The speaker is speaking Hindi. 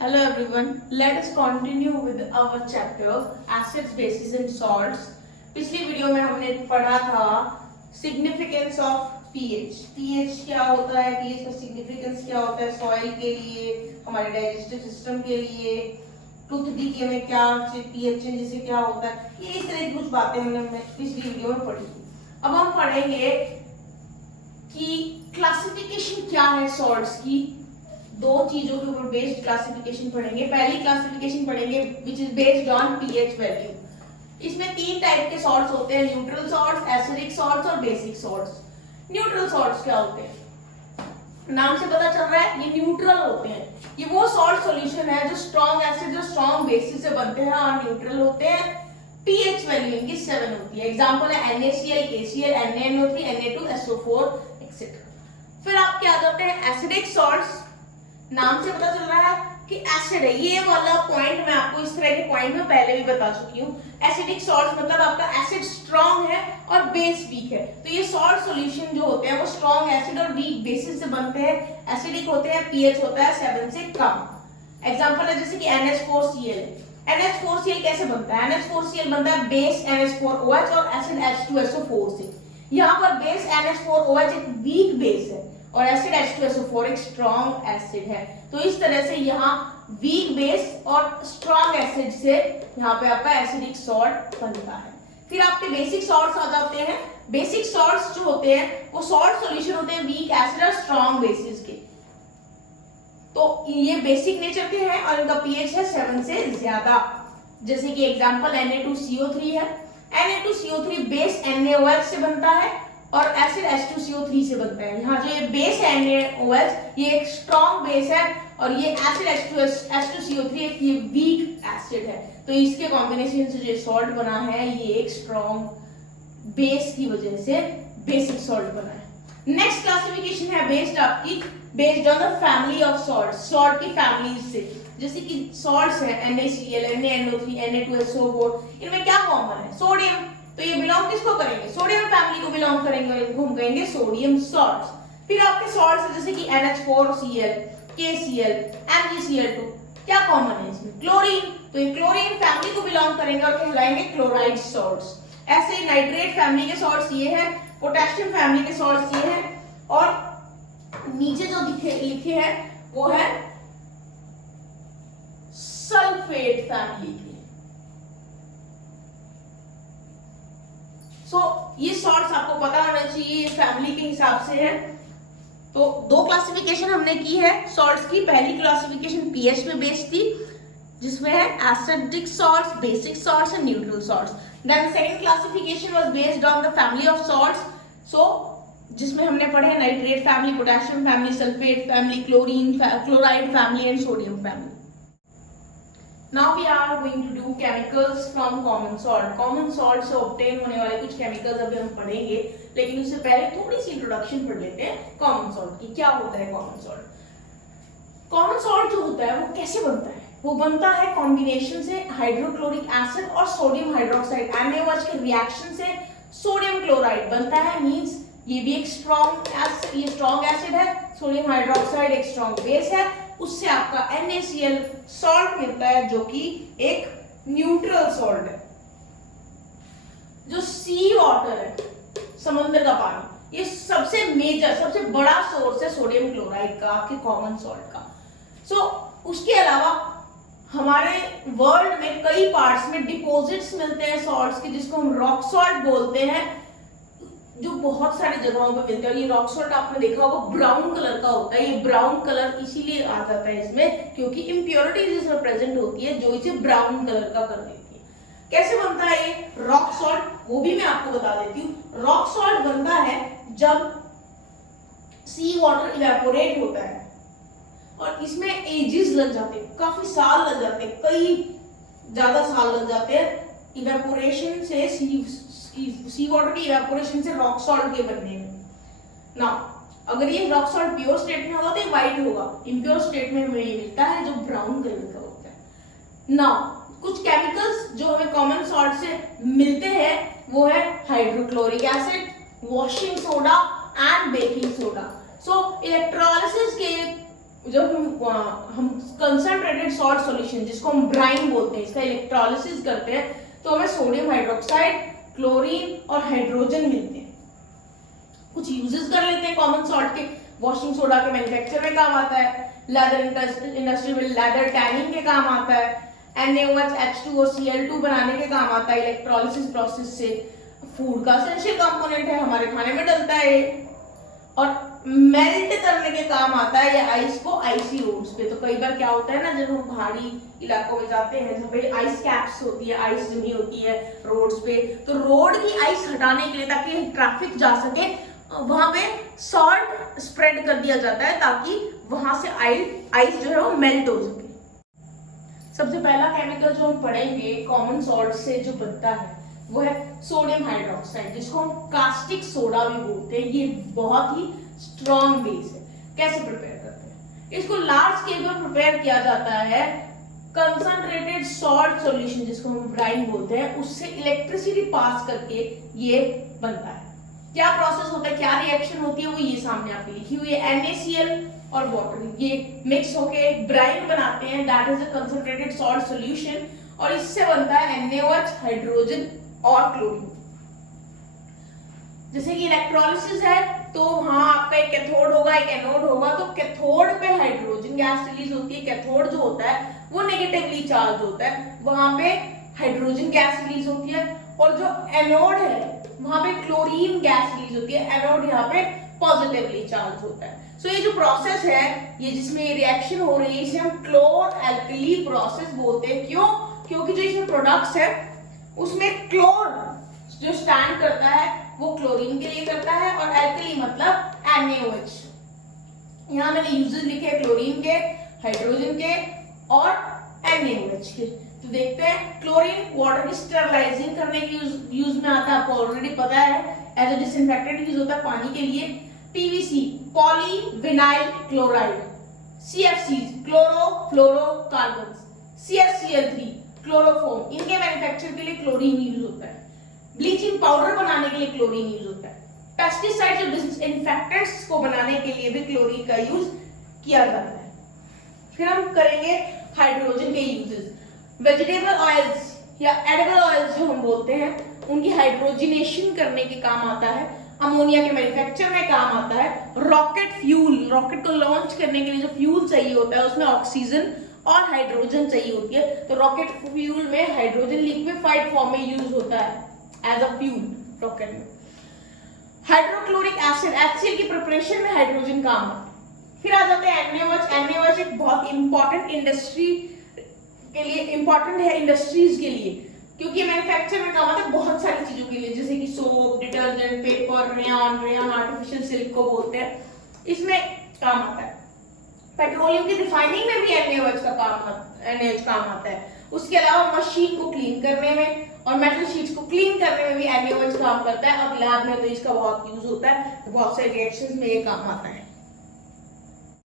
Hello everyone, let us continue with our chapter acids, bases and salts. पिछली वीडियो में हमने पढ़ा था सिग्निफिकेंस ऑफ पीएच। पीएच क्या होता है, पीएच का सिग्निफिकेंस क्या होता है सॉइल के लिए, हमारे डाइजेस्टिव सिस्टम के लिए, टूथ डीके में क्या पीएच चेंज से क्या होता है, ये इस तरह की कुछ बातें हमने पिछली वीडियो में पढ़ी। अब हम पढ़ेंगे कि क्लासिफिकेशन क्या है सॉल्ट्स की। दो चीजों के ऊपर बेस्ड क्लासिफिकेशन पढ़ेंगे। पहली क्लासिफिकेशन पढ़ेंगे which is based on pH value. इसमें तीन टाइप के सॉल्ट्स होते हैं, न्यूट्रल सॉल्ट्स, एसिडिक सॉल्ट्स और बेसिक सॉल्ट्स। न्यूट्रल सॉल्ट्स क्या होते हैं, नाम से पता चल रहा है ये न्यूट्रल होते हैं। ये वो सॉल्ट सॉल्यूशन है जो स्ट्रॉन्ग एसिड और स्ट्रॉन्ग बेसिस से बनते हैं और न्यूट्रल होते हैं। पीएच वैल्यू इनकी 7 होती है। एग्जांपल है NaCl, KCl, NaNO3, Na2, SO4 etcetera. फिर आपके आ जाते हैं एसिडिक सॉल्ट्स। नाम से पता चल रहा है कि एसिड है, ये वाला पॉइंट मैं आपको इस तरह के पॉइंट में पहले भी बता चुकी हूँ। एसिडिक सॉल्ट्स मतलब आपका एसिड स्ट्रॉन्ग है और बेस वीक है। तो ये सॉल्ट सॉल्यूशन जो होते हैं वो स्ट्रॉन्ग एसिड और वीक बेसिस से बनते हैं। एसिडिक होते हैं, पीएच होता है 7 से कम। एग्जांपल है जैसे कि NH4Cl। NH4Cl कैसे बनता है, NH4Cl बनता है बेस NH4OH और एसिड H2SO4 से। यहाँ पर बेस NH4OH एक वीक बेस है और एसिड H2SO4 एक स्ट्रॉन्ग एसिड है। तो इस तरह से यहाँ वीक बेस और स्ट्रॉन्ग एसिड से यहाँ पे आपका एसिडिक सॉल्ट बनता है। फिर आपके बेसिक सॉल्ट्स आ जाते हैं। बेसिक सॉल्ट्स जो होते हैं वो सॉल्ट सॉल्यूशन होते हैं वीक एसिड और स्ट्रॉन्ग बेसिस के। तो ये बेसिक नेचर के हैं और इनका पीएच है 7 से ज्यादा। जैसे कि एग्जांपल Na2CO3 है। Na2CO3 बेस NaOH से बनता है और एसिड H2CO3 से बनता है। यहाँ जो ये बेस है NaOH ये एक स्ट्रॉन्ग बेस है और ये एसिड H2CO3 एक ये वीक एसिड है। तो इसके कॉम्बिनेशन से जो सॉल्ट बना है ये एक स्ट्रॉन्ग बेस की वजह से बेसिक सॉल्ट बना है। नेक्स्ट क्लासिफिकेशन है based on the family of salt, salt की फैमिलीज से। जैसे कि सॉल्ट्स है NaCl, NaNO3, Na2SO4, इनमें क्या कॉमन है, सोडियम। तो ये बिलोंग किसको करेंगे, सोडियम फैमिली को बिलोंग करेंगे और इनको हम कहेंगे सोडियम सॉल्ट्स। फिर आपके सॉल्ट्स है जैसे कि NH4Cl, KCl, MgCl2, क्या कॉमन है इसमें, क्लोरीन। तो ये क्लोरीन फैमिली को बिलोंग करेंगे और कहलाएंगे क्लोराइड सॉल्ट्स। ऐसे नाइट्रेट फैमिली के सॉल्ट्स ये हैं, पोटेशियम फैमिली के सॉल्ट्स ये हैं और नीचे जो लिखे हैं वो है सल्फेट फैमिली के। ये सॉल्ट्स आपको पता होना चाहिए, ये फैमिली के हिसाब से है। तो दो क्लासिफिकेशन हमने की है सॉल्ट्स की। पहली क्लासिफिकेशन पीएच पे बेस्ड थी जिसमें है acidic salts, basic salts and neutral salts. Then second classification was based on the family of salts. जिसमें हमने पढ़े nitrate family, potassium family, sulphate family, chloride family and sodium family. Now we are going to do chemicals from common salt. Common salt से obtain होने वाले कुछ chemicals अभी हम पढ़ेंगे, लेकिन उससे पहले थोड़ी सी introduction पढ़ लेते हैं common salt की। क्या होता है common salt? Common salt जो होता है वो कैसे बनता है, वो बनता है कॉम्बिनेशन से हाइड्रोक्लोरिक एसिड और सोडियम हाइड्रोक्साइड, NaOH के रिएक्शन से सोडियम क्लोराइड बनता है। मींस ये भी एक स्ट्रॉन्ग एसिड है, सोडियम हाइड्रोक्साइड एक स्ट्रॉन्ग बेस है, उससे आपका NaCl सॉल्ट मिलता है जो कि एक न्यूट्रल सॉल्ट है। जो सी वाटर है, समुद्र का पानी, ये सबसे मेजर, सबसे बड़ा सोर्स है सोडियम क्लोराइड का, आपके कॉमन सॉल्ट का। उसके अलावा हमारे वर्ल्ड में कई पार्ट्स में डिपॉजिट्स मिलते हैं सॉल्ट्स के, जिसको हम रॉक सॉल्ट बोलते हैं, जो बहुत सारी जगहों पे मिलते हैं। ये रॉक सॉल्ट आपने देखा होगा ब्राउन कलर का होता है। ये ब्राउन कलर इसीलिए आ जाता है इसमें क्योंकि इम्प्योरिटीज इसमें प्रेजेंट होती है जो इसे ब्राउन कलर का कर देती है। कैसे बनता है ये रॉक सॉल्ट, वो भी मैं आपको बता देती हूँ। रॉक सॉल्ट बनता है जब सी वाटर इवेपोरेट होता है और इसमें एजेस लग जाते हैं, काफी साल लग जाते हैं, कई ज्यादा साल लग जाते हैं इवेपोरेशन से, सी वाटर की इवेपोरेशन से रॉक सॉल्ट के बनने में। ना अगर ये रॉक सॉल्ट प्योर स्टेट में होगा तो ये व्हाइट होगा, इम्प्योर स्टेट में हमें ये मिलता है जो ब्राउन कलर का होता है। ना कुछ केमिकल्स जो हमें कॉमन सॉल्ट से मिलते हैं वो है hydrochloric acid, washing soda and baking soda. Electrolysis के जब हम कंसंट्रेटेड सॉल्ट सॉल्यूशन जिसको हम ब्राइन बोलते हैं, इसका इलेक्ट्रोलिसिस करते हैं तो हमें सोडियम हाइड्रोक्साइड, क्लोरीन और हाइड्रोजन मिलते हैं। कुछ यूजेस कर लेते हैं कॉमन सॉल्ट के। वॉशिंग सोडा के मैन्युफैक्चर में काम आता है, लेदर इंडस्ट्री में लेदर टैनिंग के काम आता है, NaOH, H2O, Cl2 बनाने के काम आता है इलेक्ट्रोलिसिस प्रोसेस से। फूड का एसेंशियल कंपोनेंट है, हमारे खाने में डलता है और मेल्ट करने के काम आता है ये आइस को आइसी रोड्स पे। तो कई बार क्या होता है ना, जब हम पहाड़ी इलाकों में जाते हैं जहाँ पे आइस कैप्स होती है, आइस जमी होती है रोड्स पे, तो रोड की आइस हटाने के लिए ताकि ट्रैफिक जा सके वहां पे सॉल्ट स्प्रेड कर दिया जाता है ताकि वहां से आइस जो है वो मेल्ट हो सके। सबसे पहला केमिकल जो हम पढ़ेंगे कॉमन सॉल्ट से जो बनता है वो है सोडियम हाइड्रोक्साइड, जिसको हम कास्टिक सोडा भी बोलते हैं। ये बहुत ही स्ट्रॉन्ग बेस है। कैसे प्रिपेयर करते हैं इसको? लार्ज स्केल पर प्रिपेयर किया जाता है कंसंट्रेटेड सॉल्ट सॉल्यूशन जिसको हम ब्राइन बोलते हैं, उससे इलेक्ट्रिसिटी पास करके ये बनता है। क्या प्रोसेस होता है, क्या रिएक्शन होती है, वो ये सामने आपकी लिखी हुई है। NaCl और वाटर ये मिक्स होके एक ब्राइन बनाते हैं, that is a concentrated salt solution, और इससे बनता है NaOH, हाइड्रोजन और क्लोरीन। जैसे कि इलेक्ट्रोलिसिस है तो वहां आपका एक कैथोड होगा, एक एनोड होगा। तो कैथोड पे हाइड्रोजन गैस रिलीज होती है, कैथोड जो होता है वो नेगेटिवली चार्ज होता है, वहां पे हाइड्रोजन गैस रिलीज होती है। और जो एनोड है वहां पे क्लोरीन गैस रिलीज होती है, एनोड यहाँ पे पॉजिटिवली चार्ज होता है। सो ये जो प्रोसेस है, ये जिसमें रिएक्शन हो रही है, इसे हम क्लोर एल्कली प्रोसेस बोलते हैं। क्यों? क्योंकि जो इसमें प्रोडक्ट्स है उसमें क्लोर जो स्टैंड करता है वो क्लोरीन के लिए करता है, और एल्कली मतलब NaOH। यहाँ मैंने यूजेस लिखे क्लोरीन के, हाइड्रोजन के और NaOH के। तो देखते हैं, क्लोरीन वाटर की स्टरलाइजिंग करने के यूज में आता है, आपको ऑलरेडी पता है। एज अ डिसइंफेक्टेंट यूज होता है पानी के लिए। PVC poly vinyl chloride, CFC chlorofluorocarbon, CFCl3 chloroform, इनके मैन्युफैक्चर के लिए क्लोरीन यूज होता है। ब्लीचिंग पाउडर बनाने के लिए क्लोरीन यूज होता है। पेस्टिसाइड्स और डिसइंफेक्टेंट्स को बनाने के लिए भी क्लोरीन का यूज किया जाता है। फिर हम करेंगे हाइड्रोजन के यूजेस। वेजिटेबल ऑयल्स या एडिबल ऑयल्स जो हम बोलते हैं, उनकी हाइड्रोजनेशन करने के काम आता है। अमोनिया के मैन्युफैक्चर में काम आता है। रॉकेट फ्यूल, रॉकेट को लॉन्च करने के लिए जो फ्यूल चाहिए होता है उसमें ऑक्सीजन और हाइड्रोजन चाहिए होती है। तो रॉकेट फ्यूल में हाइड्रोजन लिक्विफाइड फॉर्म में यूज होता है एज अ फ्यूल रॉकेट में। हाइड्रोक्लोरिक एसिड, HCl की प्रिपरेशन में हाइड्रोजन काम आता है। फिर आ जाते हैं NaOH। NaOH एक बहुत इंपॉर्टेंट इंडस्ट्री के लिए, इंपॉर्टेंट है इंडस्ट्रीज के लिए, क्योंकि मैन्युफैक्चर में काम आता है बहुत सारी चीजों के लिए, जैसे कि soap, detergent, paper, rayon artificial silk को बोलते हैं, इसमें काम आता है। पेट्रोलियम की रिफाइनिंग में भी NaOH काम आता है। उसके अलावा मशीन को क्लीन करने में और मेटल शीट्स को क्लीन करने में भी NaOH काम करता है, और लैब में तो इसका बहुत यूज होता है, बहुत सारे रिएक्शंस में ये काम आता है।